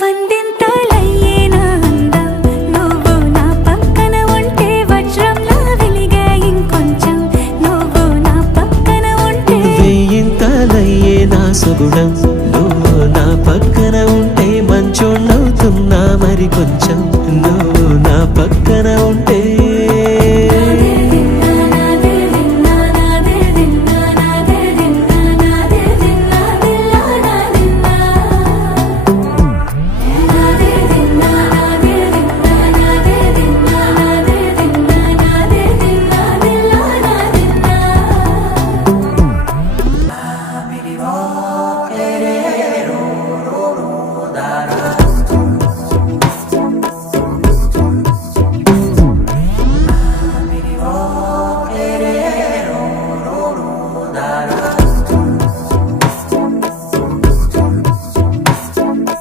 వందింతలయ్యేనా అందం నువ్వు నా పక్కన ఉంటే వజ్రంలా వెలిగే ఇంకొంచెం నువ్వు నా పక్కన ఉంటే వెయ్యింతలయ్యేనా సుగుణం నువ్వు నా పక్కన ఉంటే మంచోళ్ళవుతున్నా మరి కొంచెం